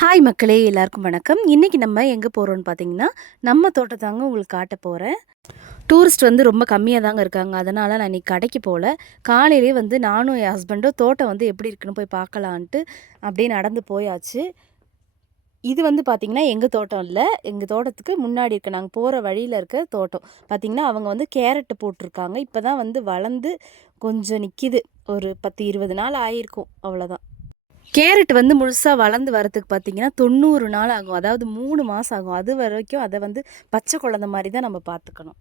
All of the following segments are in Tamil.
ஹாய் மக்களே, எல்லாருக்கும் வணக்கம். இன்றைக்கி நம்ம எங்கே போகிறோன்னு பார்த்தீங்கன்னா, நம்ம தோட்டத்தாங்க உங்களுக்கு காட்ட போகிறேன். டூரிஸ்ட் ரொம்ப ரொம்ப தாங்க இருக்காங்க. அதனால் நான் இன்றைக்கி கடைக்கு போகல. காலையிலே நானும் என் ஹஸ்பண்டும் தோட்டம் எப்படி இருக்குன்னு போய் பார்க்கலான்ட்டு அப்படியே நடந்து போயாச்சு. இது பார்த்திங்கன்னா எங்கள் தோட்டம் இல்லை, எங்கள் தோட்டத்துக்கு முன்னாடி இருக்க நாங்கள் போகிற வழியில் இருக்க தோட்டம். பார்த்திங்கன்னா அவங்க கேரட்டு போட்டிருக்காங்க. இப்போ தான் வளர்ந்து கொஞ்சம் நிற்கிது. ஒரு 10-20 நாள் ஆகிருக்கும், அவ்வளோதான். கேரட் முழுசா வளர்ந்து வரதுக்கு பார்த்தீங்கன்னா 90 நாள் ஆகும். அதாவது 3 மாதம் ஆகும். அது வரைக்கும் அதை பச்சை குழந்த மாதிரி தான் நம்ம பார்த்துக்கணும்.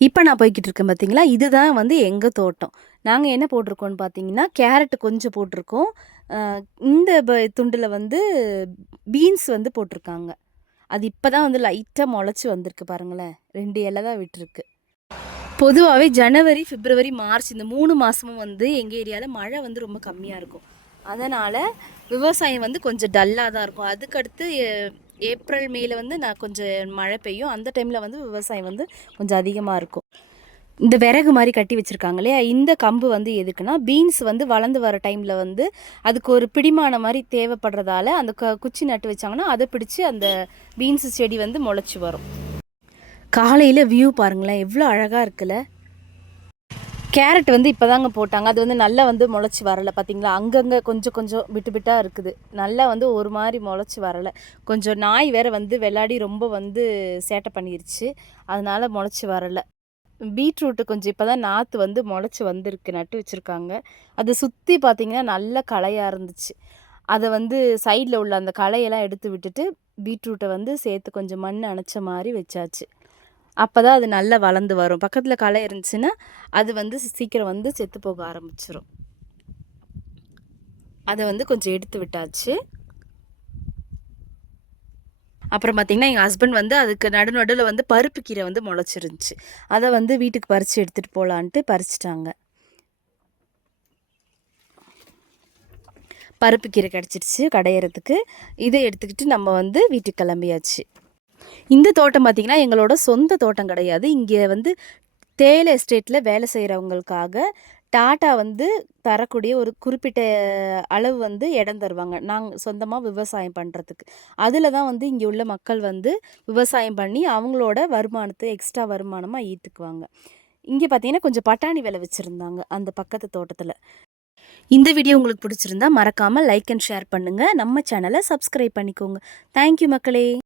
இப்போ நான் போய்கிட்டு இருக்கேன் பார்த்தீங்களா, இதுதான் எங்கள் தோட்டம். நாங்கள் என்ன போட்டிருக்கோம்னு பார்த்தீங்கன்னா, கேரட் கொஞ்சம் போட்டிருக்கோம். இந்த துண்டில் பீன்ஸ் போட்டிருக்காங்க. அது இப்போ தான் லைட்டாக முளைச்சி வந்திருக்கு பாருங்களேன். 2 இலை தான் விட்டுருக்கு. பொதுவாகவே ஜனவரி, பிப்ரவரி, மார்ச் இந்த 3 மாதமும் எங்கள் ஏரியாவில் மழை ரொம்ப கம்மியாக இருக்கும். அதனால் விவசாயம் கொஞ்சம் டல்லாக தான் இருக்கும். அதுக்கடுத்து ஏப்ரல் மேல நான் கொஞ்சம் மழை பெய்யும். அந்த டைமில் விவசாயம் கொஞ்சம் அதிகமாக இருக்கும். இந்த விறகு மாதிரி கட்டி வச்சுருக்காங்க இல்லையா, இந்த கம்பு எதுக்குன்னா பீன்ஸ் வளர்ந்து வர டைமில் அதுக்கு ஒரு பிடிமான மாதிரி தேவைப்படுறதால அந்த குச்சி நட்டு வச்சாங்கன்னா அதை பிடிச்சி அந்த பீன்ஸ் செடி முளைச்சி வரும். காலையில் வியூ பாருங்களேன், எவ்வளோ அழகாக இருக்குல்ல. கேரட் இப்போ தாங்க போட்டாங்க. அது நல்லா முளைச்சி வரலை பார்த்தீங்களா. அங்கங்கே கொஞ்சம் கொஞ்சம் விட்டு விட்டாக இருக்குது. நல்லா ஒரு மாதிரி முளைச்சி வரலை. கொஞ்சம் நாய் வேறு விளையாடி ரொம்ப சேட்டை பண்ணிருச்சு. அதனால் முளைச்சி வரலை. பீட்ரூட்டு கொஞ்சம் இப்போ தான் நாற்று முளைச்சி வந்திருக்கு, நட்டு வச்சுருக்காங்க. அதை சுற்றி பார்த்திங்கன்னா நல்ல களையாக இருந்துச்சு. அதை சைடில் உள்ள அந்த களையெல்லாம் எடுத்து விட்டுட்டு பீட்ரூட்டை சேர்த்து கொஞ்சம் மண் அணைச்ச மாதிரி வச்சாச்சு. அப்போ தான் அது நல்லா வளர்ந்து வரும். பக்கத்தில் களை இருந்துச்சுன்னா அது சீக்கிரம் செத்து போக ஆரம்பிச்சிடும். அதை கொஞ்சம் எடுத்து விட்டாச்சு. அப்புறம் பார்த்திங்கன்னா எங்கள் ஹஸ்பண்ட் அதுக்கு நடுவில் பருப்பு கீரை முளைச்சிருந்துச்சு. அதை வீட்டுக்கு பறித்து எடுத்துகிட்டு போகலான்ட்டு பறிச்சிட்டாங்க. பருப்பு கீரை கிடச்சிருச்சு கடையிறதுக்கு. இதை எடுத்துக்கிட்டு நம்ம வீட்டுக்கு கிளம்பியாச்சு. இந்த தோட்டம் பார்த்திங்கன்னா எங்களோட சொந்த தோட்டம் கிடையாது. இங்கே தேயிலை எஸ்டேட்டில் வேலை செய்கிறவங்களுக்காக டாட்டா தரக்கூடிய ஒரு குறிப்பிட்ட அளவு இடம் தருவாங்க. நாங்கள் சொந்தமாக விவசாயம் பண்ணுறதுக்கு. அதில் தான் இங்கே உள்ள மக்கள் விவசாயம் பண்ணி அவங்களோட வருமானத்தை எக்ஸ்ட்ரா வருமானமாக ஈர்த்துக்குவாங்க. இங்கே பார்த்திங்கன்னா கொஞ்சம் பட்டாணி விலை வச்சுருந்தாங்க அந்த பக்கத்து தோட்டத்தில். இந்த வீடியோ உங்களுக்கு பிடிச்சிருந்தா மறக்காமல் லைக் அண்ட் ஷேர் பண்ணுங்கள். நம்ம சேனலை சப்ஸ்கிரைப் பண்ணிக்கோங்க. தேங்க்யூ மக்களே.